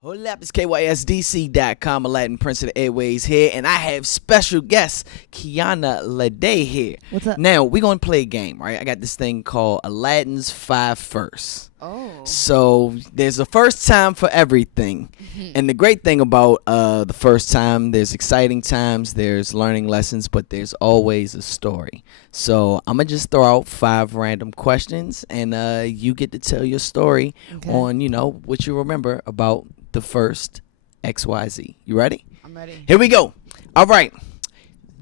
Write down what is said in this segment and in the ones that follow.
Hola, it's KYSDC.com, Aladdin, Prince of the Airways here, and I have special guest Kiana Lede here. What's up? Now, we're going to play a game, right? I got this thing called Aladdin's 5 Firsts. Oh. So, there's a first time for everything. And the great thing about the first time, there's exciting times, there's learning lessons, but there's always a story. So, I'm going to just throw out 5 random questions, and you get to tell your story on, what you remember about the first XYZ. You ready? I'm ready. Here we go. All right.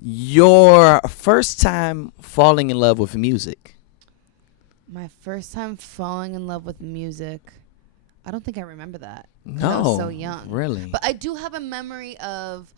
Your first time falling in love with music. My first time falling in love with music. I don't think I remember that. No. I was so young. Really? But I do have a memory of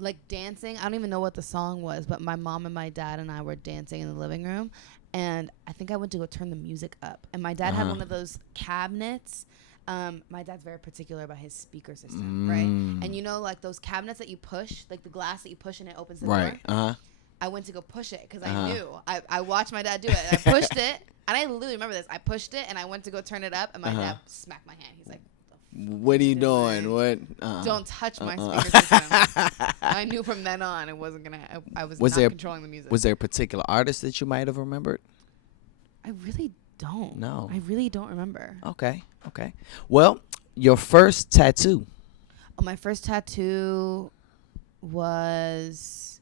like dancing. I don't even know what the song was, but my mom and my dad and I were dancing in the living room. And I think I went to go turn the music up. And my dad had one of those cabinets. My dad's very particular about his speaker system, right? And like those cabinets that you push, like the glass that you push and it opens the door. I went to go push it because I knew. I watched my dad do it. And I pushed it, and I literally remember this. I pushed it, and I went to go turn it up, and my dad smacked my hand. He's like, "What are you doing? What? Don't touch my speaker system." I knew from then on it wasn't gonna. I was not controlling the music. Was there a particular artist that you might have remembered? I really don't. No. I really don't remember. Okay. Well, your first tattoo. Oh, my first tattoo was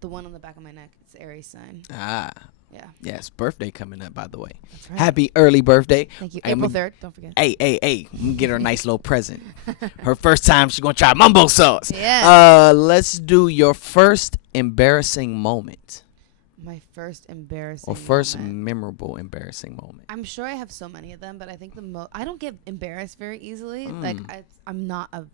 the one on the back of my neck. It's the Aries sign. Ah. Yeah. Yes, birthday coming up, by the way. That's right. Happy early birthday. Thank you. April 3rd. Don't forget. Hey. I'm gonna get her a nice little present. Her first time, she's going to try mumbo sauce. Yeah. Let's do your first embarrassing moment. My first embarrassing Or first moment. memorable embarrassing moment. I'm sure I have so many of them, but I think I don't get embarrassed very easily. Like I'm not a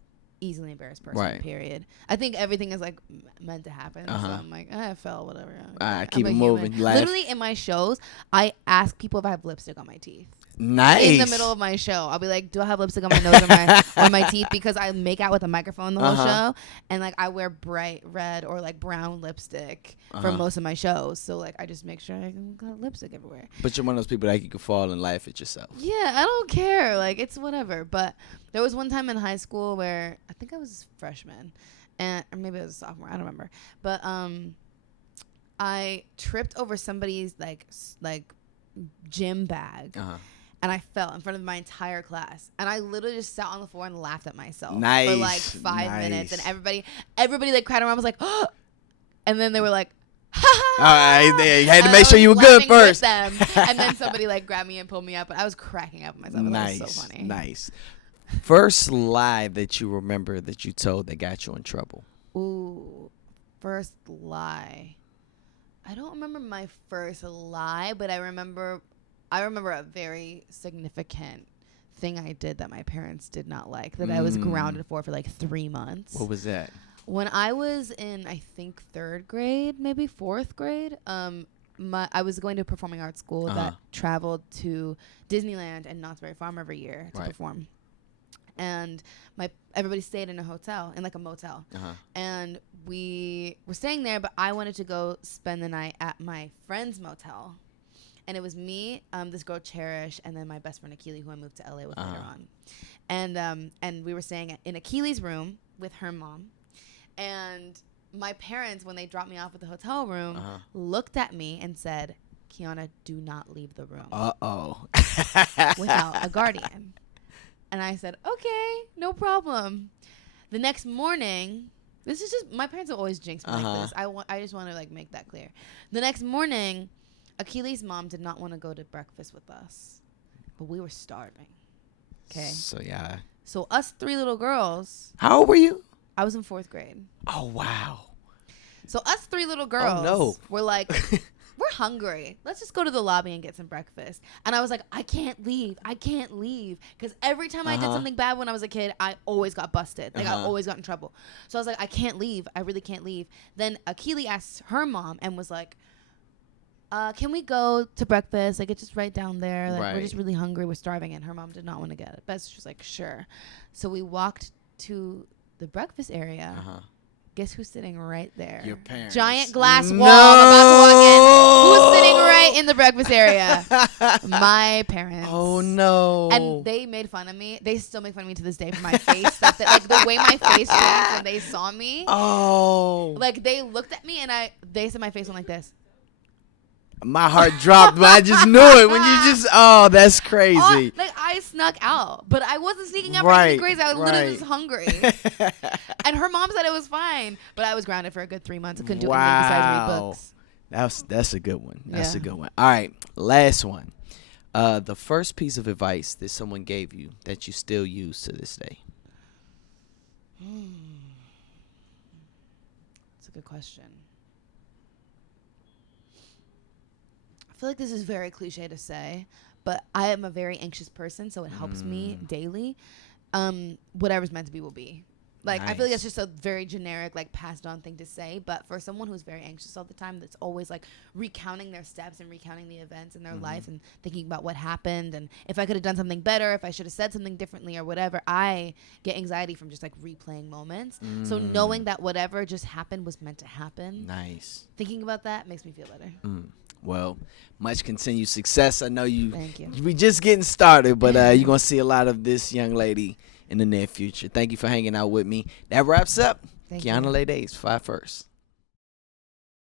easily embarrassed person. Right. Period. I think everything is like meant to happen. So I'm like, I fell, whatever. Keep it moving. Literally in my shows, I ask people if I have lipstick on my teeth. Nice. In the middle of my show, I'll be like, "Do I have lipstick on my nose or my on my teeth?" Because I make out with a microphone the whole show, and like I wear bright red or like brown lipstick for most of my shows. So like I just make sure I got lipstick everywhere. But you're one of those people that you can fall and laugh at yourself. Yeah, I don't care. Like it's whatever. But there was one time in high school where I think I was a freshman, or maybe I was a sophomore. I don't remember. But I tripped over somebody's like gym bag. And I fell in front of my entire class. And I literally just sat on the floor and laughed at myself for like 5 minutes. And everybody like cried around. I was like, oh! And then they were like, ha ha. All right, you had to make sure you were good first. And then somebody like grabbed me and pulled me up. But I was cracking up at myself. Nice. That was so funny. Nice. First lie that you remember that you told that got you in trouble. Ooh, first lie. I don't remember my first lie, but I remember a very significant thing I did that my parents did not like, that I was grounded for like 3 months. What was that? When I was in, I think, 3rd grade, maybe 4th grade, I was going to a performing arts school that traveled to Disneyland and Knott's Berry Farm every year to perform. And everybody stayed in a hotel, in like a motel. And we were staying there, but I wanted to go spend the night at my friend's motel. And it was me, this girl Cherish, and then my best friend Akili, who I moved to LA with later on. And we were staying in Akili's room with her mom. And my parents, when they dropped me off at the hotel room, looked at me and said, "Kiana, do not leave the room." Without a guardian. And I said, "Okay, no problem." The next morning, this is just, my parents will always jinx me like this. I just want to like make that clear. The next morning, Achilles' mom did not want to go to breakfast with us, but we were starving. Okay. So us 3 little girls. How old were you? I was in 4th grade. Oh, wow. So us 3 little girls were like, we're hungry. Let's just go to the lobby and get some breakfast. And I was like, I can't leave. Because every time I did something bad when I was a kid, I always got busted. Like I always got in trouble. So I was like, I can't leave. I really can't leave. Then Achilles asked her mom and was like, can we go to breakfast? Like, it's just right down there. Like, we're just really hungry. We're starving. And her mom did not want to get it. But she was like, sure. So we walked to the breakfast area. Guess who's sitting right there? Your parents. Giant glass No. wall. I'm about to walk in. Who's sitting right in the breakfast area? My parents. Oh no. And they made fun of me. They still make fun of me to this day for my face. Like the way my face changed when they saw me. Oh. Like they looked at me and they said my face went like this. My heart dropped, but I just knew it when you just. Oh, that's crazy. Like I snuck out, but I wasn't sneaking out for any grades. I literally was hungry. And her mom said it was fine, but I was grounded for a good 3 months. I couldn't do anything besides read books. That's a good one. That's a good one. All right, last one. The first piece of advice that someone gave you that you still use to this day. That's a good question. I feel like this is very cliche to say, but I am a very anxious person, so it helps me daily. Whatever's meant to be will be. Like, nice. I feel like that's just a very generic, like, passed on thing to say. But for someone who's very anxious all the time, that's always, like, recounting their steps and recounting the events in their life and thinking about what happened and if I could have done something better, if I should have said something differently or whatever, I get anxiety from just, like, replaying moments. So knowing that whatever just happened was meant to happen. Nice. Thinking about that makes me feel better. Well, much continued success. I know you. Thank you. We just getting started, but you're going to see a lot of this young lady in the near future. Thank you for hanging out with me. That wraps up Kiana Lede's 5 First.